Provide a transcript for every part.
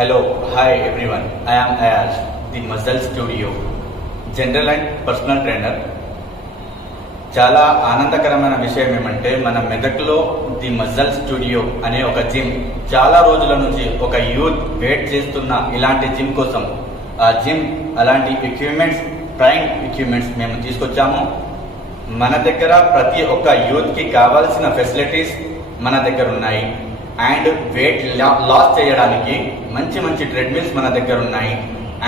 Hello, hi everyone. I am Ayaz, the Muscle Studio, general and personal trainer. చాలా ఆనందకరమైన విషయం ఏమంటే మన మెదక్లో ది మజల్ స్టూడియో అనే ఒక జిమ్ చాలా రోజుల నుంచి ఒక యూత్ వెయిట్ చేస్తున్న ఇలాంటి జిమ్ కోసం ఆ జిమ్ అలాంటి ఎక్విప్మెంట్స్ ప్రైమ్ ఎక్విప్మెంట్స్ మేము తీసుకొచ్చాము. మన దగ్గర ప్రతి ఒక్క యూత్ కి కావాల్సిన ఫెసిలిటీస్ మన దగ్గర ఉన్నాయి. అండ్ వెయిట్ లాస్ చేయడానికి మంచి మంచి ట్రెడ్మిల్స్ మన దగ్గర ఉన్నాయి.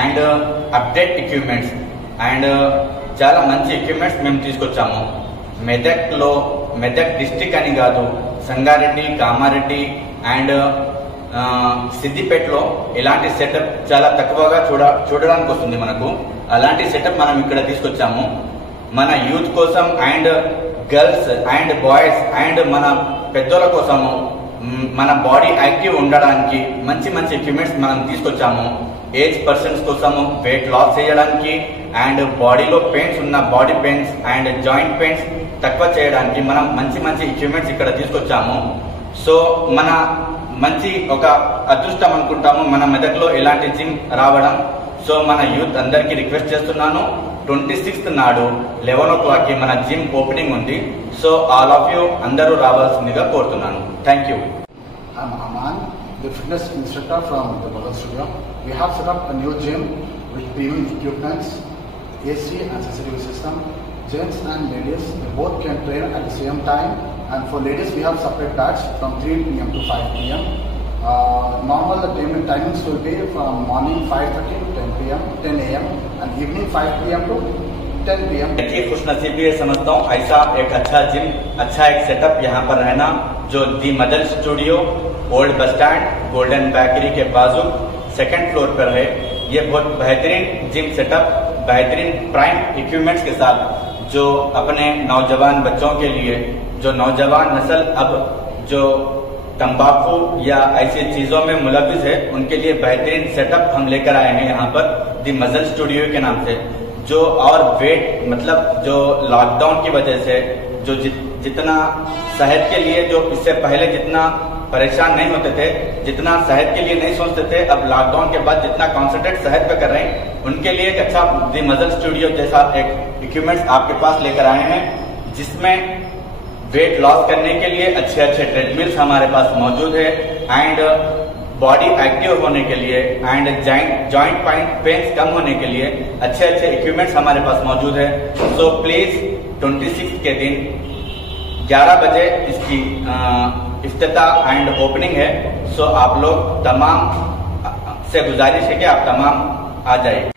అండ్ అప్డేట్ ఎక్విప్మెంట్స్ అండ్ చాలా మంచి ఎక్విప్మెంట్స్ మేము తీసుకొచ్చాము. మెదక్ డిస్టిక్ అని కాదు, సంగారెడ్డి, కామారెడ్డి అండ్ సిద్దిపేటలో ఇలాంటి సెటప్ చాలా తక్కువగా చూడడానికి వస్తుంది మనకు. అలాంటి సెటప్ మనం ఇక్కడ తీసుకొచ్చాము మన యూత్ కోసం and girls and boys and మన పెద్దోళ్ళ కోసము, మన బాడీ యాక్టివ్ ఉండడానికి మంచి మంచి ఎక్విప్మెంట్స్ మనం తీసుకొచ్చాము. ఏజ్ పర్సన్స్ కోసము వెయిట్ లాస్ చేయడానికి అండ్ బాడీలో పెయిన్స్ ఉన్న body pains and joint pains తక్కువ చేయడానికి మనం మంచి మంచి ఎక్విప్మెంట్స్ ఇక్కడ తీసుకొచ్చాము. సో మన మంచి ఒక అదృష్టం అనుకుంటాము మన మెదక్లో ఇలాంటి జిమ్ రావడం. సో మన యూత్ అందరికీ రిక్వెస్ట్ చేస్తున్నాను, 26th నాడు 11 o'clock కి మన జిమ్ ఓపెనింగ్ ఉంది. సో ఆల్ ఆఫ్ యూ అందరూ రావాల్సిందిగా కోరుతున్నాను. Thank you. I'm Aman, the fitness instructor from the Muscle Studio. We have set up a new gym with premium equipments, AC and CCTV system. Gents and ladies, they both can train at the same time. And for ladies, we have separate batch from 3 p.m. to 5 p.m. Normal timings will be from morning 5:30 to 10 a.m. and evening 5 p.m. to 10 p.m. देखिए खुश नसीबी समझता हूँ ऐसा एक अच्छा जिम, अच्छा एक सेटअप यहाँ पर रहना जो दी मजल studio old bus stand golden bakery के बाजू 2nd फ्लोर पर है. ये बहुत बेहतरीन जिम सेटअप बेहतरीन प्राइम इक्विपमेंट्स के साथ जो अपने नौजवान बच्चों के लिए, जो नौजवान नस्ल अब जो तंबाकू या ऐसी चीजों में मुलविस है उनके लिए बेहतरीन सेटअप हम लेकर आए हैं यहाँ पर दी मजल स्टूडियो के नाम से. जो और वेट मतलब जो लॉकडाउन की वजह से जो जितना सेहत के लिए जो इससे पहले जितना परेशान नहीं होते थे, जितना सेहत के लिए नहीं सोचते थे, अब लॉकडाउन के बाद जितना कॉन्सेंट्रेट सेहत पे कर रहे हैं उनके लिए एक अच्छा दी मजल स्टूडियो जैसा एक इक्विपमेंट्स आपके पास लेकर आए हैं जिसमें वेट लॉस करने के लिए अच्छे अच्छे ट्रेडमिल्स हमारे पास मौजूद है एंड बॉडी एक्टिव होने के लिए एंड जॉइंट पेन्स कम होने के लिए अच्छे अच्छे इक्विपमेंट्स हमारे पास मौजूद है. सो प्लीज 26 के दिन 11 बजे इसकी इफ्तिताह एंड ओपनिंग है. सो आप लोग तमाम से गुजारिश है कि आप तमाम आ जाइए.